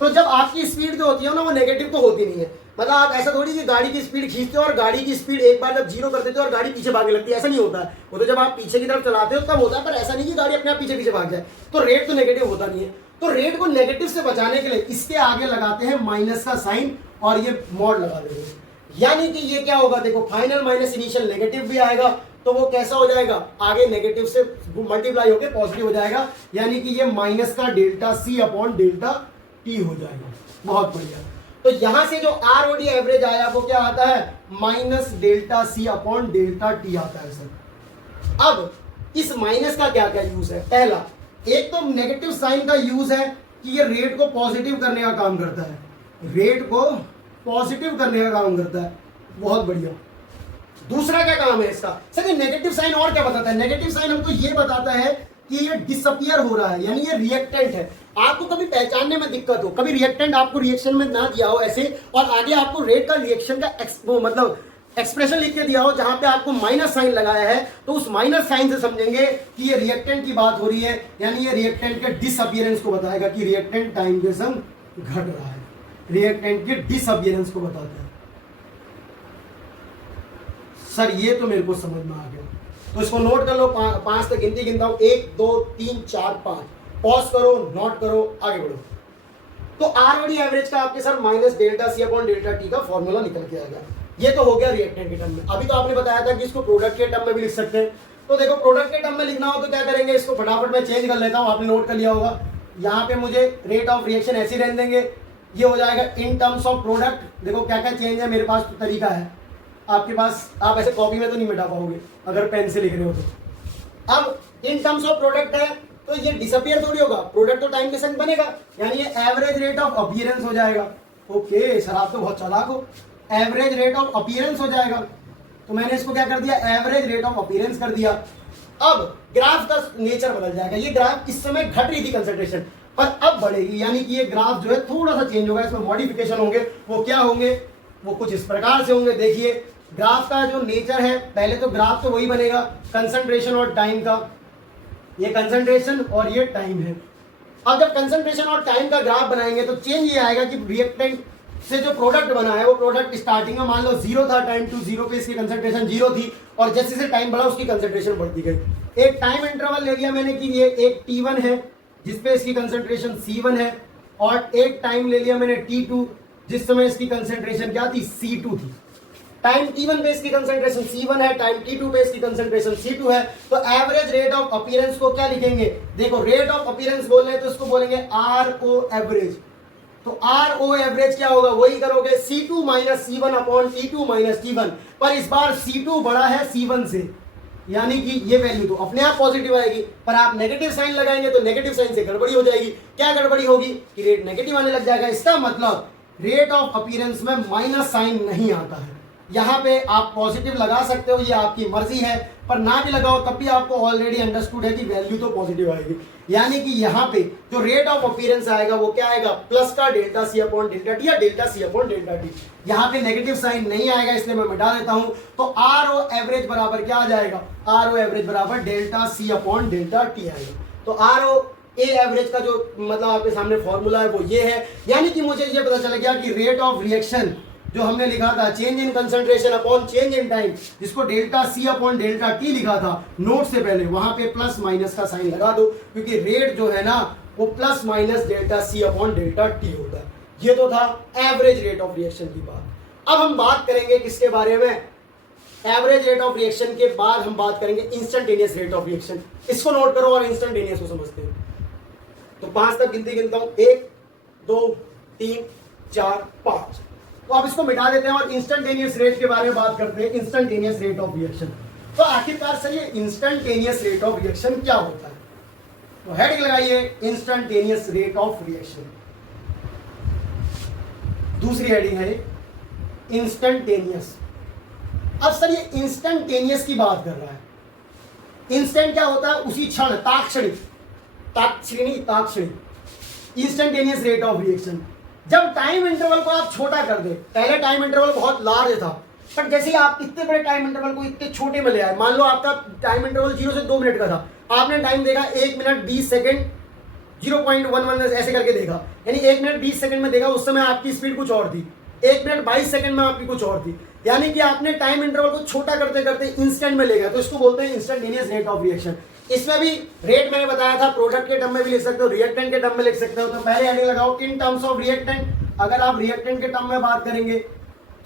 तो जब आपकी स्पीड जो होती है ना वो नेगेटिव तो होती नहीं है, मतलब आप ऐसा थोड़ी कि गाड़ी की स्पीड खींचते हो और गाड़ी की स्पीड एक बार जब 0 कर देते हो और गाड़ी पीछे भागने लगती है, ऐसा नहीं होता है। वो तो जब आप पीछे की तरफ चलाते हो तब होता है, पर ऐसा नहीं कि गाड़ी अपने आप पीछे पीछे भाग जाए। तो रेट तो नेगेटिव होता नहीं है। तो रेट को नेगेटिव से बचाने के लिए इसके आगे लगाते हैं माइनस का साइन, और ये मॉड लगा देते हैं, यानी कि ये क्या होगा, देखो फाइनल माइनस इनिशियल नेगेटिव भी आएगा, तो वो कैसा हो जाएगा, आगे नेगेटिव से मल्टीप्लाई होकर पॉजिटिव हो जाएगा, यानी कि ये माइनस का delta C upon delta T हो जाएगा। बहुत बढ़िया। तो यहां से जो ROD एवरेज आया वो क्या आता है, minus delta C upon delta T आता है सर। अब इस माइनस का क्या क्या यूज है, पहला एक तो नेगेटिव साइन का यूज है कि ये रेट को पॉजिटिव करने का काम करता है, रेट को पॉजिटिव करने का काम करता है, बहुत बढ़िया। दूसरा क्या काम है इसका, सर ये नेगेटिव साइन और क्या बताता है, नेगेटिव साइन हमको ये बताता है कि ये डिसअपियर हो रहा है, यानी ये रिएक्टेंट है। आपको कभी पहचानने में दिक्कत हो, कभी रिएक्टेंट आपको रिएक्शन में ना दिया हो ऐसे, और आगे आपको रेट का रिएक्शन का मतलब एक्सप्रेशन लिख के दिया हो जहां पे आपको माइनस साइन लगाया है, तो उस माइनस साइन से समझेंगे कि ये रिएक्टेंट की बात हो रही है, यानी ये रिएक्टेंट के डिसअपियरेंस को बताएगा कि रिएक्टेंट टाइम के संग घट रहा है, रिएक्टेंट के डिसअपियरेंस को बताता है। सर ये तो मेरे को समझ में आ गया, तो इसको नोट कर लो, 5 तक गिनती गिनता हूं, 1 2 3 4 5, पॉज करो, नोट करो, आगे बढ़ो। तो ROD एवरेज का आपके sir minus delta C upon delta T का फॉर्मूला निकल के आएगा। ये तो हो गया रिएक्टेंट के टर्म में। अभी तो आपने बताया था कि इसको प्रोडक्ट के टर्म में भी लिख सकते हैं। तो देखो प्रोडक्ट के टर्म में लिखना हो तो क्या करेंगे, इसको फटाफट मैं चेंज कर लेता हूं, आपने नोट कर लिया होगा। यहाँ पे मुझे रेट ऑफ रिएक्शन ऐसे रहने देंगे, ये हो जाएगा इन टर्म्स ऑफ प्रोडक्ट। देखो क्या क्या चेंज है, मेरे पास तो तरीका है, आपके पास, आप ऐसे कॉपी में तो नहीं मिटा पाओगे अगर पेन से लिख रहे हो तो। अब इन टर्म्स ऑफ प्रोडक्ट है तो ये डिसअपियर थोड़ी होगा, प्रोडक्ट तो टाइम के संग बनेगा, यानी ये एवरेज रेट ऑफ अपीयरेंस हो जाएगा। ओके सर आप तो बहुत चालाक हो, एवरेज रेट ऑफ अपीयरेंस हो जाएगा, तो मैंने इसको क्या कर दिया, एवरेज रेट ऑफ अपीयरेंस कर दिया। अब ग्राफ का नेचर बदल जाएगा, ये ग्राफ इस समय घट रही थी कंसंट्रेशन, पर अब बढ़ेगी, यानी कि ये ग्राफ जो है थोड़ा सा चेंज होगा, इसमें मॉडिफिकेशन होंगे। वो क्या होंगे, वो कुछ इस प्रकार से होंगे। देखिए ग्राफ का जो नेचर है, पहले तो ग्राफ तो वही बनेगा कंसंट्रेशन और टाइम का, ये कंसंट्रेशन और ये टाइम है। अब जब कंसंट्रेशन और टाइम का ग्राफ बनाएंगे तो चेंज ये आएगा कि रिएक्टेंट से जो प्रोडक्ट बना है वो प्रोडक्ट स्टार्टिंग में मान लो 0 था, टाइम टू 0 पे इसकी कंसंट्रेशन 0 थी और जैसे जैसे टाइम बढ़ा उसकी कंसंट्रेशन बढ़ती गई। एक टाइम इंटरवल ले लिया मैंने कि ये एक T1 है जिसपे इसकी कंसंट्रेशन C1 है और एक टाइम ले लिया मैंने T2 जिस समय इसकी कंसंट्रेशन क्या थी, C2 थी। टाइम T1 पे इसकी कंसंट्रेशन C1 है, टाइम T2 पे इसकी कंसंट्रेशन C2 है। तो एवरेज रेट ऑफ अपीयरेंस को क्या लिखेंगे, देखो रेट ऑफ अपीयरेंस बोल रहे हैं तो इसको बोलेंगे RO एवरेज। तो RO एवरेज क्या होगा, वही करोगे C2 minus C1 upon T2 minus T1, पर इस बार C2 बड़ा है C1 से, यानी कि ये वैल्यू तो अपने आप पॉजिटिव आएगी, पर आप नेगेटिव साइन लगाएंगे तो नेगेटिव साइन से गड़बड़ी हो जाएगी। क्या गड़बड़ी होगी कि रेट नेगेटिव आने लग जाएगा। इसका मतलब रेट ऑफ अपीयरेंस में माइनस साइन नहीं आता है। यहाँ पे आप पॉजिटिव लगा सकते हो, ये आपकी मर्जी है, पर ना भी लगाओ तब भी आपको ऑलरेडी अंडरस्टूड है कि वैल्यू तो पॉजिटिव आएगी। यानी कि यहाँ पे जो रेट ऑफ अपीयरेंस आएगा वो क्या आएगा, प्लस का delta C upon delta T या delta C upon delta T. यहाँ पे नेगेटिव साइन नहीं आएगा इसलिए मैं मिटा देता हूँ। तो आर ओ एवरेज बराबर क्या आ जाएगा, आर ओ एवरेज बराबर delta C upon delta T आएगा। तो आर ओ ए एवरेज का जो मतलब आपके सामने फॉर्मूला है वो ये है। यानी कि मुझे ये पता चल गया कि रेट ऑफ रिएक्शन जो हमने लिखा था change in concentration upon change in time, जिसको delta C upon delta T लिखा था नोट से पहले, वहां पे प्लस माइनस का साइन लगा दो क्योंकि रेट जो है ना वो plus minus delta C upon delta T होता है। ये तो था एवरेज रेट ऑफ रिएक्शन की बात। अब हम बात करेंगे किसके बारे में, एवरेज रेट ऑफ रिएक्शन के बाद हम बात करेंगे इंस्टेंटेनियस रेट ऑफ रिएक्शन। इसको नोट करो और इंस्टेंटेनियस को समझते हैं। तो 5 तक गिनती गिनता हूं, 1 2 3 4 5। तो अब इसको मिटा देते हैं और इंस्टेंटेनियस रेट के बारे में बात करते हैं, इंस्टेंटेनियस रेट ऑफ रिएक्शन। तो आखिरकार सर ये इंस्टेंटेनियस रेट ऑफ रिएक्शन क्या होता है, तो हेडिंग लगाइए इंस्टेंटेनियस रेट ऑफ रिएक्शन। दूसरी हेडिंग है इंस्टेंटेनियस। अब सर ये इंस्टेंटेनियस की बात कर रहा है। इंस्टेंट क्या होता है, उसी क्षण, ताक्षणिक, ताक्षणिक इंस्टेंटेनियस रेट ऑफ रिएक्शन। जब टाइम इंटरवल को आप छोटा कर दे, पहले टाइम इंटरवल बहुत लार्ज था, पर जैसे ही आप इतने बड़े टाइम इंटरवल को इतने छोटे में ले आए, मान लो आपका टाइम इंटरवल 0 से 2 मिनट का था, आपने टाइम देखा 1 मिनट 20 सेकंड 0.11 ऐसे करके देखा, यानी 1 मिनट 20 सेकंड में देखा, उस समय आपकी स्पीड कुछ और थी, 1 मिनट 22 सेकंड में आपकी कुछ और थी, यानी कि आपने टाइम इंटरवल को छोटा करते करते इंस्टेंट में ले गया। तो इसको बोलते हैं इंस्टेंटेनियस रेट ऑफ रिएक्शन। इसमें भी रेट मैंने बताया था, प्रोडक्ट के टर्म में भी लिख सकते हो, रिएक्टेंट के टर्म में लिख सकते हो। तो पहले हेडिंग लगाओ इन टर्म्स ऑफ रिएक्टेंट। अगर आप रिएक्टेंट के टर्म में बात करेंगे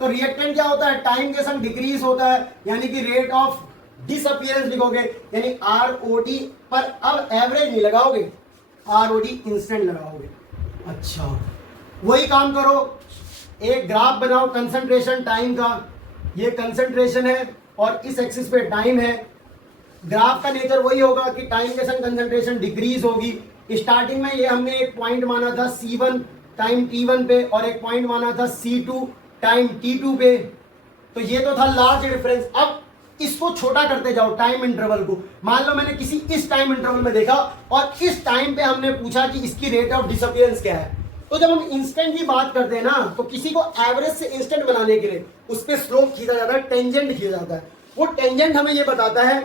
तो रिएक्टेंट क्या होता है, टाइम के संग डिक्रीज होता है, यानी कि रेट ऑफ डिसअपीयरेंस लिखोगे, यानी आरओडी, पर अब एवरेज नहीं लगाओगे, आरओडी इंस्टेंट लगाओगे। अच्छा, वही काम करो, एक ग्राफ बनाओ कंसंट्रेशन टाइम का, ये कंसंट्रेशन है और इस एक्सिस पे टाइम है। ग्राफ का नेचर वही होगा कि टाइम के संग कंसंट्रेशन डिक्रीज होगी। स्टार्टिंग में ये हमने एक पॉइंट माना था C1 टाइम T1 पे और एक पॉइंट माना था C2 टाइम T2 पे, तो ये तो था लार्ज डिफरेंस। अब इसको छोटा करते जाओ टाइम इंटरवल को। मान लो मैंने किसी इस टाइम इंटरवल में देखा और इस टाइम पे हमने पूछा कि इसकी रेट ऑफ डिसअपीयरेंस क्या है। तो जब हम इंस्टेंट की बात करते हैं ना, तो किसी को एवरेज से इंस्टेंट बनाने के लिए उस पर स्लोप खींचा जाता है, टेंजेंट खींचा जाता है। वो टेंजेंट हमें ये बताता है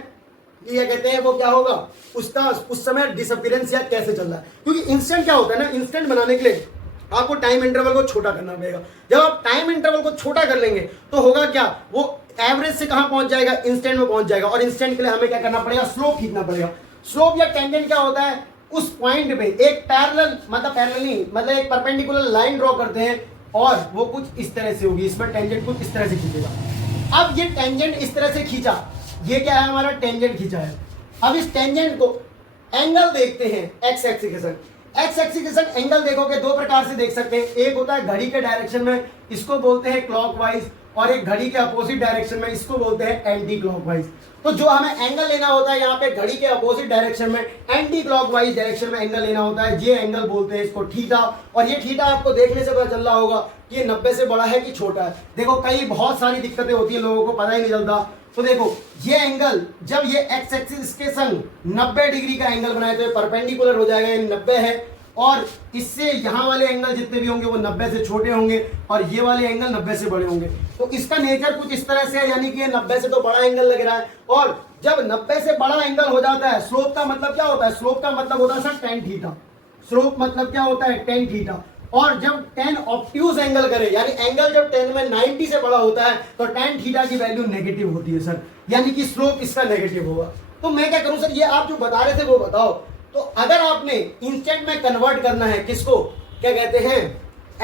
कि ये कहते हैं वो क्या होगा, उसका उस समय डिसअपीयरेंस या कैसे चल रहा है। क्योंकि इंस्टेंट क्या होता है ना, इंस्टेंट बनाने के लिए आपको टाइम इंटरवल को छोटा करना पड़ेगा। जब आप टाइम इंटरवल को छोटा कर लेंगे तो होगा क्या, वो एवरेज से कहां पहुंच जाएगा, इंस्टेंट में पहुंच जाएगा। और इंस्टेंट के लिए हमें क्या करना पड़ेगा, स्लोप खींचना पड़ेगा। स्लोप या टेंजेंट क्या होता है, उस पॉइंट पे एक पैरेलल, मतलब पैरेलल नहीं, मतलब एक परपेंडिकुलर लाइन ड्रॉ करते हैं और वो कुछ इस तरह से होगी, इसमें टेंजेंट कुछ इस तरह से खींचेगा। अब ये टेंजेंट इस तरह से खींचा, ये क्या है, हमारा टेंजेंट खींचा है। अब इस टेंजेंट को एंगल देखते हैं एक्स एक्सिस के संग। एक्स एक्सिस के संग एंगल देखोगे दो प्रकार से देख सकते हैं, एक होता है घड़ी के डायरेक्शन में, इसको बोलते हैं क्लॉकवाइज, और एक घड़ी के अपोजिट डायरेक्शन में, इसको बोलते हैं एंटी क्लॉकवाइज। तो जो हमें एंगल लेना होता है यहाँ पे घड़ी के अपोजिट डायरेक्शन में, एंटी क्लॉकवाइज डायरेक्शन में एंगल लेना होता है, ये एंगल बोलते हैं इसको थीटा। और ये थीटा आपको देखने से पता चल रहा होगा कि ये 90 से बड़ा है कि छोटा है। देखो कई बहुत सारी दिक्कतें होती है, लोगों को पता ही नहीं चलता। तो देखो ये एंगल, जब ये एक्स एक्सिस के संग 90 डिग्री का एंगल बनाए तो ये परपेंडिकुलर हो जाएगा, 90 है, और इससे यहाँ वाले एंगल जितने भी होंगे वो 90 से छोटे होंगे और ये वाले एंगल 90 से बड़े होंगे। तो इसका नेचर कुछ इस तरह से है, यानी कि ये 90 से तो बड़ा एंगल लग रहा है, और जब 90 से बड़ा एंगल हो जाता है, स्लोप का मतलब क्या होता है, स्लोप का मतलब होता है सर tan थीटा। स्लोप मतलब क्या होता है, tan थीटा। और जब tan ऑब्ट्यूज एंगल करे, यानी एंगल जब tan में 90 से बड़ा होता है तो tan थीटा की वैल्यू नेगेटिव होती है सर, यानी कि स्लोप इसका नेगेटिव होगा। तो मैं क्या करूं सर, ये आप जो बता रहे थे वो बताओ। तो अगर आपने इंस्टेंट में कन्वर्ट करना है किसको, क्या कहते हैं,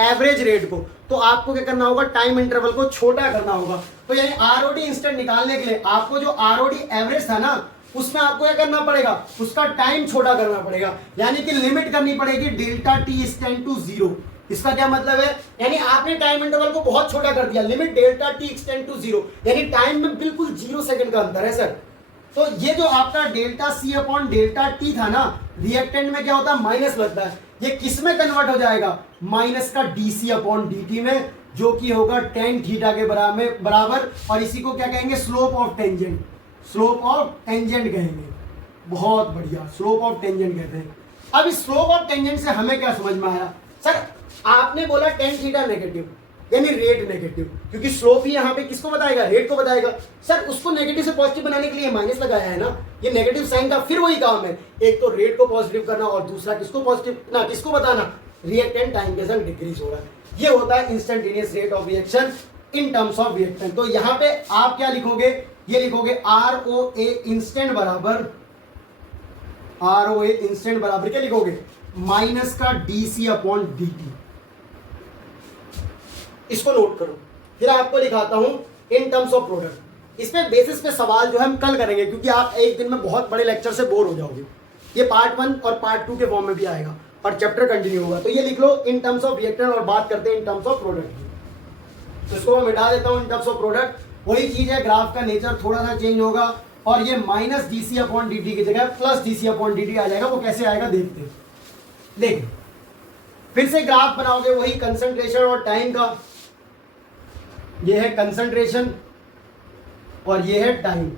एवरेज रेट को, तो आपको क्या करना होगा, टाइम इंटरवल को छोटा करना होगा। तो यानी आरओडी इंस्टेंट निकालने के लिए आपको जो आरओडी एवरेज था ना, उसमें आपको क्या करना पड़ेगा, उसका टाइम छोटा करना पड़ेगा, यानी कि लिमिट करनी पड़ेगी delta T is tend to 0। इसका क्या मतलब है, यानी आपने टाइम इंटरवल को बहुत छोटा कर दिया, limit delta T extend to 0, यानी टाइम में बिल्कुल 0 सेकंड का अंतर है सर। तो ये जो आपका delta C upon delta T था ना, रिएक्टेंट में क्या होता है, माइनस लगता है, ये किस में कन्वर्ट हो जाएगा, माइनस का डीसी अपॉन डीटी में, जो कि होगा tan थीटा के बराबर, और इसी को क्या कहेंगे, slope of tangent, slope of tangent कहेंगे। बहुत बढ़िया, स्लोप ऑफ टेंजेंट कहते हैं। अब इस स्लोप ऑफ टेंजेंट से हमें क्या समझ में आया सर, आपने बोला tan थीटा नेगेटिव, यानी रेट नेगेटिव, क्योंकि स्लोप ही यहाँ पे किसको बताएगा, रेट को बताएगा। सर उसको नेगेटिव से पॉजिटिव बनाने के लिए माइनस लगाया है ना, ये नेगेटिव साइन का फिर वही काम है, एक तो रेट को पॉजिटिव करना और दूसरा किसको पॉजिटिव ना, किसको बताना, रिएक्टेंट टाइम के संग डिक्रीज हो रहा है। ये होता है instantaneous rate of reaction in terms of reactant. तो यहाँ पे आप क्या लिखोगे, ये लिखोगे ROA इंस्टेंट बराबर, ROA इंस्टेंट बराबर क्या लिखोगे, माइनस का DC अपॉन DT। इसको नोट करो, फिर आपको दिखाता हूं इन टर्म्स ऑफ प्रोडक्ट। इसमें बेसिस पे सवाल जो है हम कल करेंगे, क्योंकि आप एक दिन में बहुत बड़े लेक्चर से बोर हो जाओगे। ये पार्ट 1 और पार्ट 2 के फॉर्म में भी आएगा और चैप्टर कंटिन्यू होगा। तो ये लिख लो इन टर्म्स ऑफ रिएक्टेंट, और बात करते हैं इन टर्म्स ऑफ प्रोडक्ट की। तो इसको मैं मिटा देता हूं इन टर्म्स ऑफ प्रोडक्ट। वही चीज है, ग्राफ का नेचर थोड़ा सा चेंज होगा, और ये माइनस DC अपॉन DT की जगह प्लस DC अपॉन DT आ जाएगा। वो कैसे आएगा देखते हैं। देखिए फिर से ग्राफ बनाओगे वही कंसंट्रेशन और टाइम का, ये है कंसंट्रेशन और ये है टाइम।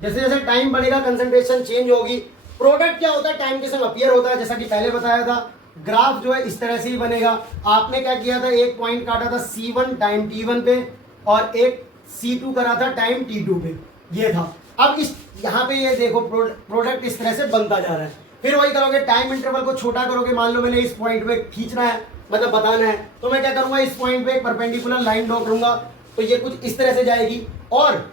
जैसे जैसे टाइम बढ़ेगा कंसंट्रेशन चेंज होगी। प्रोडक्ट क्या होता है, टाइम के संग अपीयर होता है, जैसा कि पहले बताया था। ग्राफ जो है इस तरह से ही बनेगा। आपने क्या किया था, एक पॉइंट काटा था C1 टाइम T1 पे और एक C2 करा था टाइम T2 पे, ये था। अब इस यहाँ पे ये देखो प्रोडक्ट इस तरह से बनता जा रहा है। फिर वही करोगे, टाइम इंटरवल को छोटा करोगे। मान लो मैंने इस पॉइंट पे खींचना है, मतलब बताना है, तो मैं क्या करूंगा, इस पॉइंट पे एक परपेंडिकुलर लाइन ड्रॉ करूंगा, तो ये कुछ इस तरह से जाएगी। और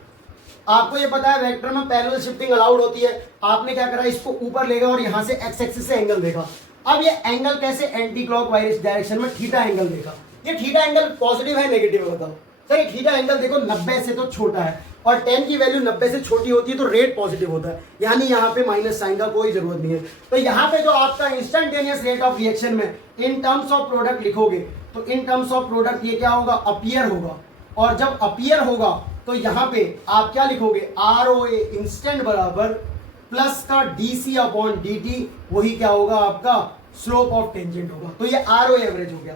आपको ये पता है वेक्टर में पैरेलल शिफ्टिंग अलाउड होती है। आपने क्या करा, इसको ऊपर लेगा और यहाँ से एक्स एक्सिस से एंगल देखा। अब ये एंगल कैसे, एंटी क्लॉकवाइज डायरेक्शन में थीटा एंगल देखा। ये थीटा एंगल पॉजिटिव है नेगेटिव है बताओ सर। ये थीटा एंगल देखो 90 से तो छोटा है, और tan की वैल्यू 90 से छोटी होती है तो रेट पॉजिटिव होता है, यानी यहाँ पे माइनस साइन का कोई जरूरत नहीं है। तो यहाँ पे जो आपका इंस्टेंटेनियस रेट ऑफ रिएक्शन में इन टर्म्स ऑफ प्रोडक्ट लिखोगे, तो इन टर्म्स ऑफ प्रोडक्ट ये क्या होगा, अपीयर होगा। और जब अपीयर होगा तो यहाँ पे आप क्या लिखोगे, ROA इंस्टेंट बराबर प्लस का DC अपॉन DT, वही क्या होगा आपका स्लोप ऑफ टेंजेंट होगा। तो ये ROA एवरेज हो गया।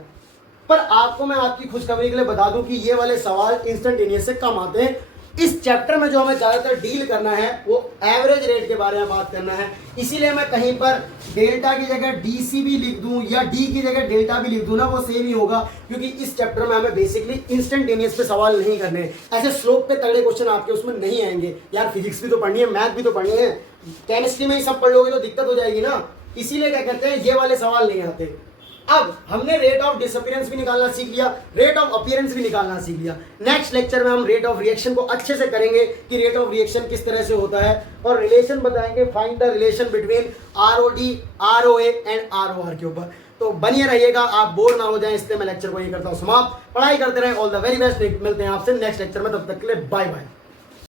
पर आपको मैं आपकी खुशखबरी के लिए बता दूं कि ये वाले सवाल इंस्टेंटेनियस से कम आते हैं। इस चैप्टर में जो हमें ज्यादातर डील करना है वो एवरेज रेट के बारे में बात करना है। इसीलिए मैं कहीं पर डेल्टा की जगह DC भी लिख दूं या D की जगह डेल्टा भी लिख दूं ना, वो सेम ही होगा, क्योंकि इस चैप्टर में हमें बेसिकली इंस्टेंटेनियस पे सवाल नहीं करने हैं। ऐसे स्लोप पे तगड़े क्वेश्चन आपके उसमें नहीं आएंगे। यार फिजिक्स भी तो पढ़नी है, मैथ भी तो पढ़नी है, केमिस्ट्री में ही सब पढ़ लोगे तो दिक्कत हो जाएगी ना। इसीलिए क्या कहते हैं, ये वाले सवाल नहीं आते। अब हमने रेट ऑफ डिसअपीयरेंस भी निकालना सीख लिया, रेट ऑफ अपीयरेंस भी निकालना सीख लिया। नेक्स्ट लेक्चर में हम रेट ऑफ रिएक्शन को अच्छे से करेंगे कि रेट ऑफ रिएक्शन किस तरह से होता है, और रिलेशन बताएंगे, find the relation between ROD, ROA and ROR के ऊपर। तो बनिए रहिएगा, आप बोर ना हो जाएं, इसलिए मैं लेक्चर को यही करता हूं समाप्त। पढ़ाई करते रहें, ऑल द वेरी बेस्ट। मिलते हैं आपसे नेक्स्ट लेक्चर में, तब तक के लिए बाय बाय।